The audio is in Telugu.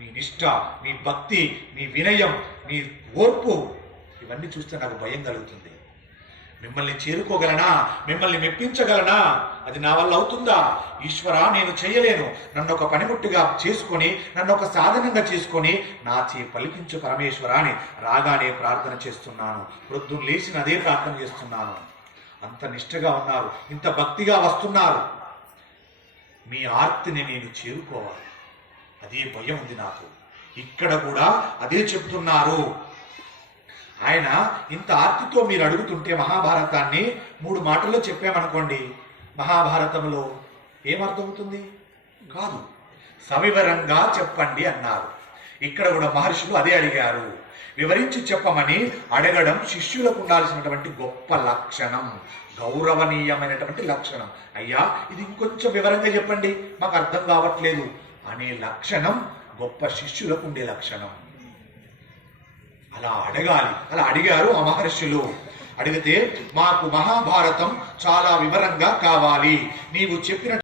మీ నిష్ఠ మీ భక్తి మీ వినయం మీ ఓర్పు ఇవన్నీ చూస్తే నాకు భయం కలుగుతుంది. మిమ్మల్ని చేరుకోగలనా? మిమ్మల్ని మెప్పించగలనా? అది నా వల్ల అవుతుందా? ఈశ్వర నేను చేయలేను. నన్ను ఒక పనిముట్టుగా చేసుకొని నన్ను ఒక సాధనంగా చేసుకొని నా చే పలికించు పరమేశ్వర అని రాగానే ప్రార్థన చేస్తున్నాను. ప్రొద్దున లేచిన అదే ప్రార్థన చేస్తున్నాను. అంత నిష్ఠగా ఉన్నారు ఇంత భక్తిగా వస్తున్నారు. మీ ఆర్తిని నేను చేరుకోవాలి. అదే భయం ఉంది నాకు. ఇక్కడ కూడా అదే చెప్తున్నారు. ఆయన ఇంత ఆర్తితో మీరు అడుగుతుంటే మహాభారతాన్ని మూడు మాటల్లో చెప్పామనుకోండి మహాభారతంలో ఏమర్థమవుతుంది? కాదు. సవివరంగా చెప్పండి అన్నారు. ఇక్కడ కూడా మహర్షులు అదే అడిగారు. వివరించి చెప్పమని అడగడం శిష్యులకు ఉండాల్సినటువంటి గొప్ప లక్షణం గౌరవనీయమైనటువంటి లక్షణం. అయ్యా ఇది ఇంకొంచెం వివరంగా చెప్పండి. మాకు అర్థం కావట్లేదు. అనే లక్షణం గొప్ప శిష్యులకు ఉండే లక్షణం. అలా అడగాలి. అలా అడిగారు ఆ మహర్షులు. అడిగితే మాకు మహాభారతం చాలా వివరంగా కావాలి. నీవు చెప్పిన